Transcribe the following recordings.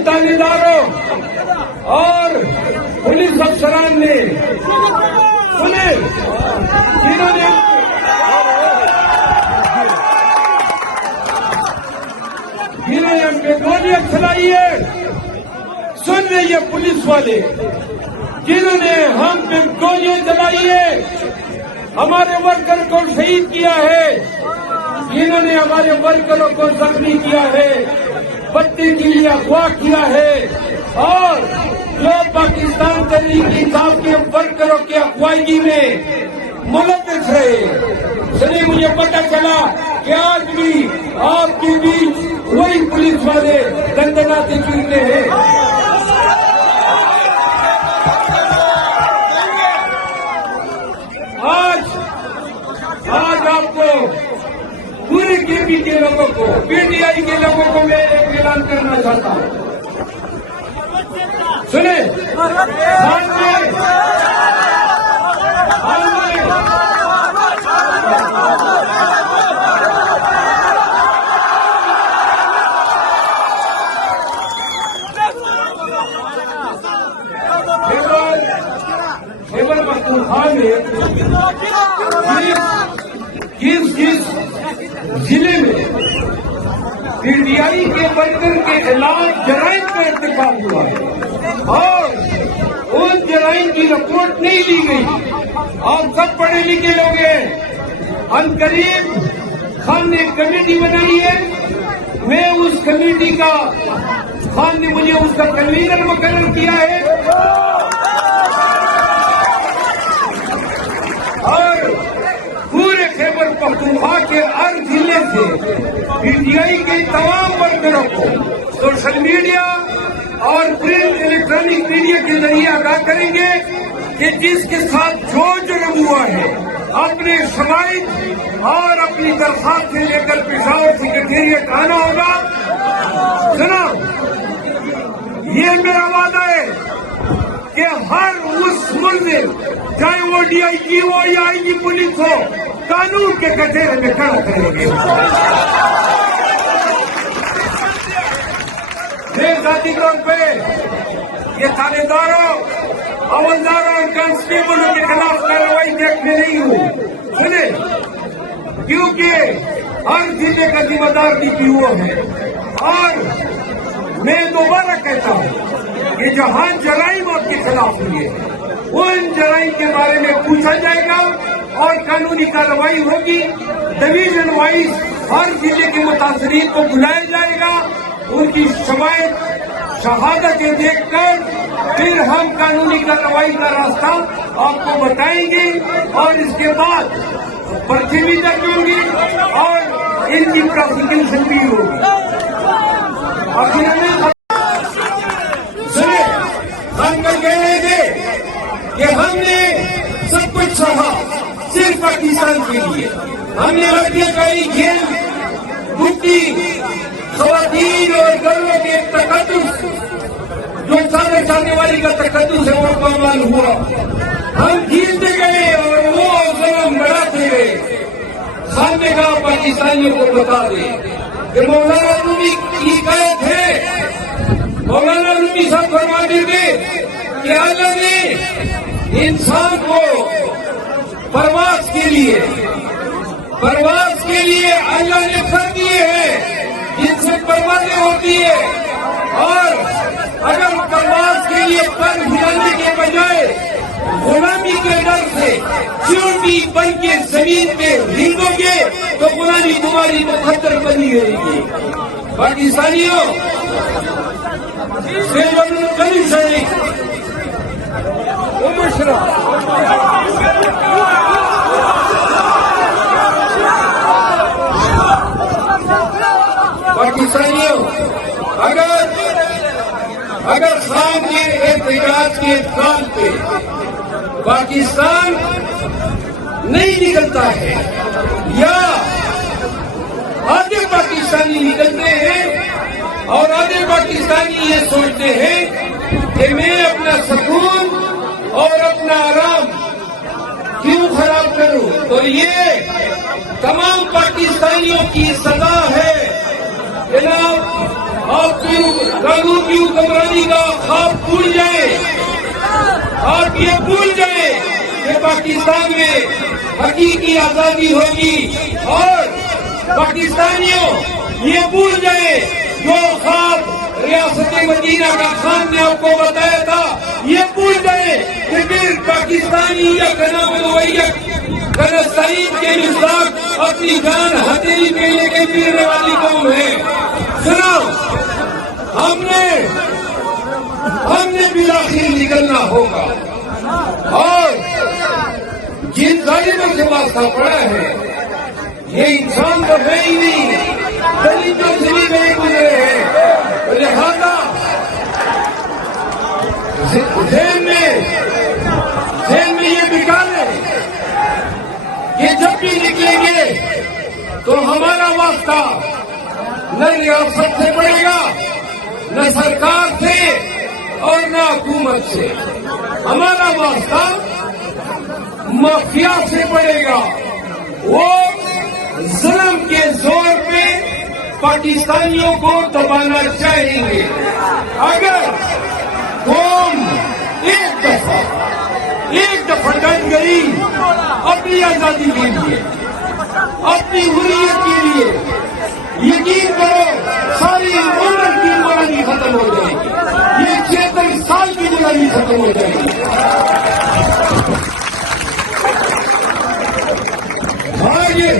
ان تانے داروں اور پولیس افسران نے سنے جنہوں نے ہم پہ گولیاں چلائی ہے، سن رہے یہ پولیس والے جنہوں نے ہم پہ گولیاں چلائی ہے، ہمارے ورکر کو شہید کیا ہے، جنہوں نے ہمارے ورکروں کو زخمی کیا ہے، بتی کے لیے اغوا کیا ہے، اور جو پاکستان تحریک انصاف کے ورکروں کی اغوائی میں ملوث رہے۔ سنیں مجھے پتہ چلا کہ آج بھی آپ کے بیچ وہی پولیس والے دندناتے چیختے ہیں۔ آج آپ کو پورے کے پی کے لوگوں کو، پی ٹی آئی کے لوگوں کو میں ایک اعلان کرنا چاہتا ہوں۔ سنیں، خیبر پختونخوا میں کس ضلع میں پی ٹی آئی کے ورکر کے خلاف جرائم کا ارتکاب ہوا ہے اور ان جرائم کی رپورٹ نہیں لی گئی۔ آپ سب پڑھے لکھے لوگ ہیں، ان قریب خان نے ایک کمیٹی بنائی ہے، میں اس کمیٹی کا، خان نے مجھے اس کا کنوینر مقرر کیا ہے، اور پورے خیبر پختونخوا کے ہر ضلع سے پی ٹی آئی کے تمام ورکروں کو سوشل میڈیا اور پرنٹ الیکٹرانک میڈیا کے ذریعے آگاہ کریں گے کہ جس کے ساتھ جو جرم ہوا ہے اپنے شواہد اور اپنی درخواست سے لے کر پشاور سیکریٹریٹ آنا ہوگا۔ جناب، یہ میرا وعدہ ہے کہ ہر اس ملزم، چاہے وہ ڈی آئی جی ہو یا آئی جی پولیس ہو، قانون کے کٹہرے میں کھڑا کریں گے۔ میں ذاتی طور پہ یہ تھانے داروں، حوالداروں اور کانسٹیبلوں کے خلاف کارروائی دیکھنے نہیں ہوں۔ سنیں، کیونکہ ہر ضلع کا ذمہ دار ڈی پی او ہے، اور میں دوبارہ کہتا ہوں کہ جہاں جرائم آپ کے خلاف ہوئی ہے ان جرائم کے بارے میں پوچھا جائے گا اور قانونی کارروائی ہوگی۔ ڈویژن وائز ہر ضلع کے متاثرین کو بلایا جائے گا، ان کی شہادتیں دیکھ کر پھر ہم قانونی کارروائی کا راستہ آپ کو بتائیں گے، اور اس کے بعد پرچے بھی درج ہوں گی اور ان کی پروسیکیوشن بھی ہوگی۔ ہم کل کہہ رہے تھے کہ ہم نے سب کچھ سہا صرف پاکستان کے لیے، ہم نے ہتھیارکاری کھیل، بھٹی، خواتین اور گھروں کے تقدس، جو سامنے والی کا تقدس ہے وہ پامال ہوا، ہم جیتتے گئے اور وہ ظلم بڑھاتے گئے۔ خان نے کہا پاکستانیوں کو بتا دے کہ مولانا رومی کی حکایت ہے، مولانا رومی صاحب فرماتے تھے کہ اللہ نے انسان کو پرواز کے لیے اللہ نے پر دیے ہیں جن سے پروازیں ہوتی ہے، اور اگر پرواز کے لیے پر ہلانے کے بجائے غلامی کے ڈر سے چونٹی بن کے زمین پہ ہلو گے تو غلامی تمہاری مقدر بنی رہے گی۔ پاکستانیوں پاکستانیوں، اگر خان کے احتجاج کے کام پہ پاکستان نہیں نکلتا ہے یا آدھے پاکستانی نکلتے ہیں اور آدھے پاکستانی یہ سوچتے ہیں کہ میں اپنا سکون اور اپنا آرام کیوں خراب کروں، تو یہ تمام پاکستانیوں کی سزا ہے۔ جناب، آپ لاہور کی حکمرانی کا خواب بھول جائیں. آپ یہ بھول جائیں کہ پاکستان میں حقیقی آزادی ہوگی. اور پاکستانیوں یہ بھول جائیں جو خواب ریاست مدینہ کا خان نے آپ کو بتایا تھا. یہ بھول جائیں کہ پھر پاکستانی یا فلسطین کے مزاق اپنی جان ہتھیلی پہ لے کے پھرنے والی قوم ہے. سنو، ہم نے بالآخر نکلنا ہوگا. اور جن ظالموں سے واسطہ پڑا ہے یہ انسان تو ہے ہی نہیں، دلیلوں سے بھی نہیں گزرے ہیں. لہذا ذہن میں یہ بٹھا لیں کہ جب بھی نکلیں گے تو ہمارا واسطہ نہ ریاست سے پڑے گا، نہ سرکار سے اور نہ حکومت سے. ہمارا واسطہ مافیا سے پڑے گا. وہ ظلم کے زور پہ پاکستانیوں کو دبانا چاہیں گے. اگر قوم ایک دفعہ ڈٹ گئی اپنی آزادی کے لیے، اپنی حریت کے لیے، یقین کرو ساری عمر کی غلامی ختم ہو جائے گی. یہ 76 سال کی غلامی ختم ہو جائے گی. آگے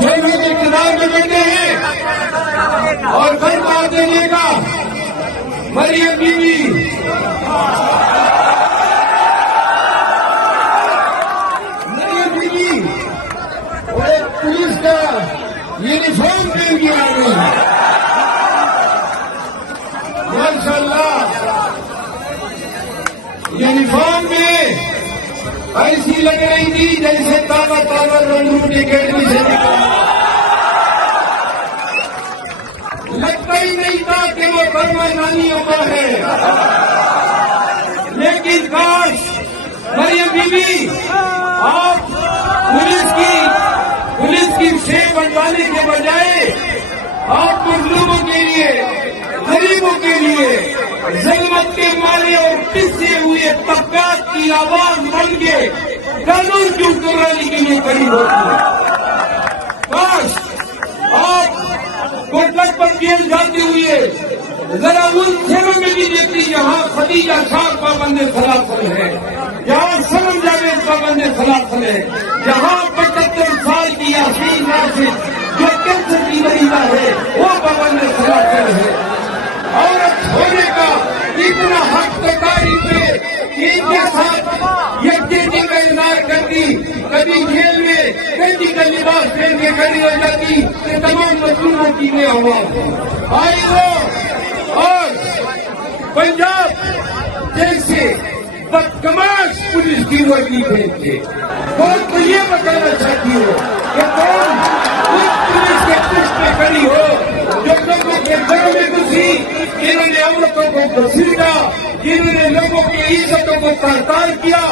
جیل کے کنار میں بیٹھے ہیں اور گھر مار دینے کا مریم بیوی اور ایک پولیس کا یونیفارم پہن کے آ گئی. ماشاء اللہ یونیفارم میں ایسی لگ رہی تھی جیسے تازہ رنگور کی اکیڈمی سے لگتا ہی نہیں تھا کہ وہ فرما نانیوں کا ہے. لیکن کاش مریم بیوی آپ پولیس کی شیپ بنوانے کے بجائے آپ مظلوموں کے لیے، غریبوں کے لیے، ظلمت کے مارے اور پسے ہوئے طبقات کی آواز بن کے قانون کی حکمرانی کے لیے کھڑی ہوتی ہے. کاش آپ کوٹلک پر جیل جاتے ہوئے ذرا ان شہروں میں بھی دیکھتی جہاں خدیجہ شاہ پابند خلافت ہے، جہاں سنم جاوید پابند خلافت ہے، جہاں 75 سال کی یاسین ناصر جو کینسر کی مریضہ ہے وہ پابند خلافت ہے. عورت ہونے کا اتنا حق تکاری پہ ان کے ساتھ یکجہتی کا اظہار کرتی، کبھی جیل میں کینٹی کا لباس پہن کے کھڑی ہو جاتی کہ تمام مظلوموں کی میں ہوا آئی ہو. اور پنجاب جیسے بدکماش پولیس کی وردی بھیجتے کون تو یہ بتانا چاہتی ہو کہ کون اس پولیس کے پشت پہ کھڑی ہو جو لوگوں کے گھروں میں گھسی، جنہوں نے عورتوں کو گھسیٹا، جنہوں نے لوگوں کی عزتوں کو تار کیا،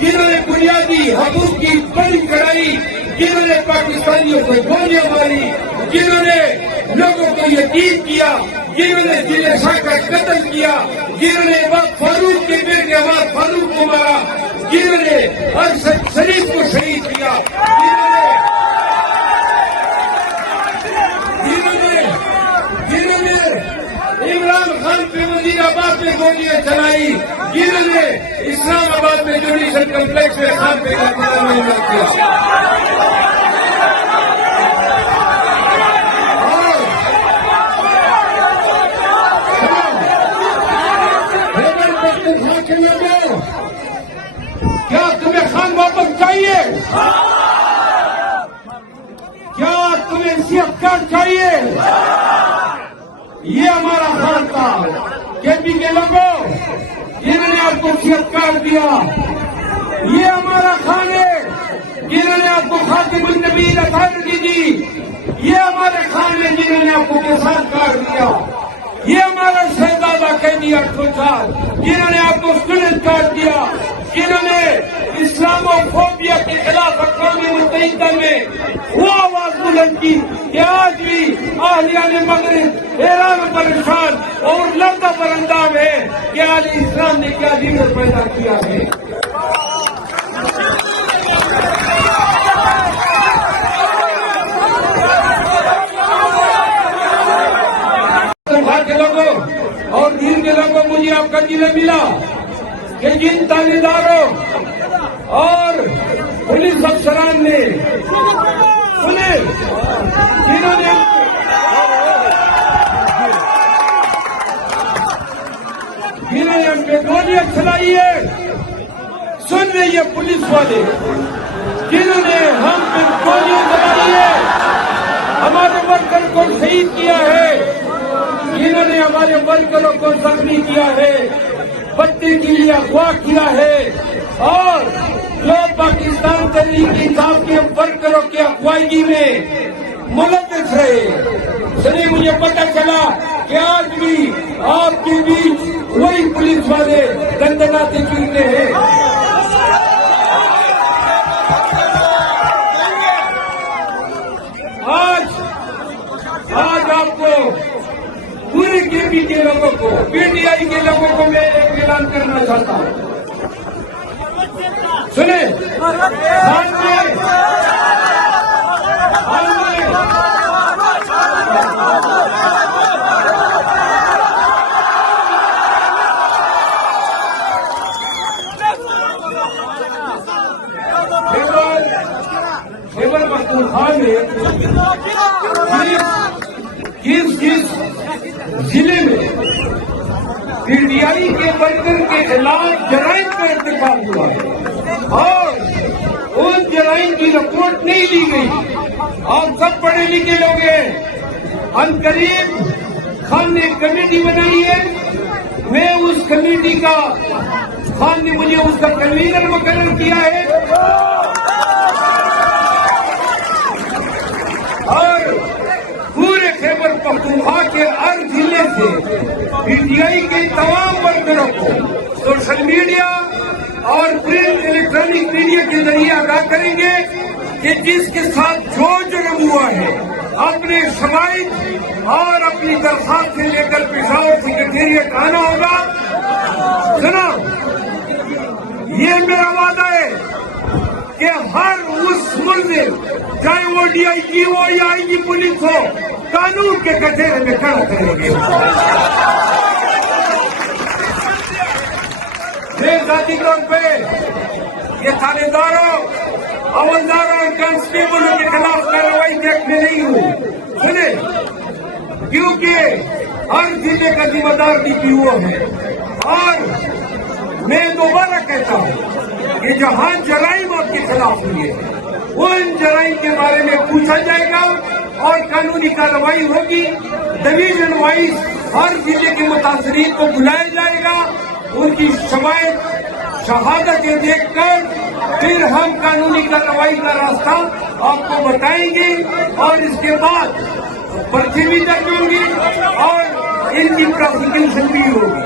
جنہوں نے بنیادی حقوق کی بڑی کرائی، جنہوں نے پاکستانیوں کو گولیاں ماری، جنہوں نے لوگوں کو یتیم کیا، جنہوں نے ضلع شاہ کا قتل کیا، جنہوں نے فاروق کے بیٹے عواد فاروق کو مارا، جنہوں نے ارشد شریف کو شہید کیا، جنہوں نے عمران خان پہ وزیر آباد میں گولیاں چلائی، جنہوں نے اسلام آباد میں جوڈیشل کمپلیکس میں خان پہ کیا. کیا تمہیں خان واپس چاہیے؟ کیا تمہیں سیاست کارڈ چاہیے؟ یہ ہمارا خان تھا. کے پی کے لوگوں جنہوں نے آپ کو سیاست کارڈ دیا، یہ ہمارا خان ہے. جنہوں نے آپ کو خاتم النبیین اتھارٹی دی، یہ ہمارے خان ہیں. جنہوں نے آپ کو کسان کارڈ دیا، یہ ہمارا شہزادہ قیدی 800 سال جنہوں نے آپ کو اسٹوڈنٹ کاٹ دیا، جنہوں نے اسلام و فوبیا کے خلاف اقوام متحدہ میں وہ آواز بلند کی کہ آج بھی اہلیان مغرب ایران پریشان اور لردہ پر اندام ہے کہ علی اسلام نے کیا لیڈر پیدا کیا ہے۔ کے لوگوں اور دین کے لوگوں، مجھے آپ کا دل ملا کہ جن تانے داروں اور پولیس افسران نے جنہوں نے ہم پہ گولیاں چلائی ہے، سن رہے یہ پولیس والے جنہوں نے ہم پہ گولیاں چلائی ہے، ہمارے ورکر کو شہید کیا ہے، جنہوں نے ہمارے ورکروں کو زخمی کیا ہے، بچے کے لیے اغوا کیا ہے، اور جو پاکستان تحریک انصاف کے ورکروں کی اغوائی میں ملوث رہے۔ سنیں مجھے پتہ چلا کہ آج بھی آپ کے بیچ وہی پولیس والے دندناتے پھرتے ہیں۔ آج آپ کو پورے کے پی کے لوگوں کو، پی ٹی آئی کے لوگوں کو میں ایک اعلان کرنا چاہتا ہوں۔ سنیں، خیبر پختونخوا میں کس ضلع میں پی ٹی آئی کے ورکر کے خلاف جرائم کا ارتکاب ہوا ہے اور ان جرائم کی رپورٹ نہیں لی گئی۔ آپ سب پڑھے لکھے لوگ ہیں، ان قریب خان نے ایک کمیٹی بنائی ہے، میں اس کمیٹی کا، خان نے مجھے اس کا کنوینر مقرر کیا ہے، اور پورے خیبر پختونخوا کے ہر ضلع سے پی ٹی آئی کے تمام ورکروں کو سوشل میڈیا اور پرنٹ الیکٹرانک میڈیا کے ذریعے آگاہ کریں گے کہ جس کے ساتھ جو جرم ہوا ہے اپنے شواہد اور اپنی درخواست سے لے کر پشاور سیکریٹریٹ آنا ہوگا۔ جناب، یہ میرا وعدہ ہے کہ ہر اس ملزم، چاہے وہ ڈی آئی جی ہو یا آئی جی پولیس ہو، قانون کے کچہرے میں کھڑا کریں گے۔ میں ذاتی طور پہ یہ تھانے داروں، حوالداروں اور کانسٹیبلوں کے خلاف کارروائی دیکھنے نہیں ہوں۔ سنیں، کیونکہ ہر ضلع کا ذمہ دار ڈی پی او ہے، اور میں دوبارہ کہتا ہوں کہ جہاں جرائم آپ کے خلاف ہوئی ہے ان جرائم کے بارے میں پوچھا جائے گا اور قانونی کارروائی ہوگی۔ ڈویژن وائز ہر ضلع کے متاثرین کو بلایا جائے گا، ان کی شہادتیں دیکھ کر پھر ہم قانونی کارروائی کا راستہ آپ کو بتائیں گے، اور اس کے بعد پرچے بھی درج ہوں گے اور ان کی پروسیکیوشن بھی ہوگی۔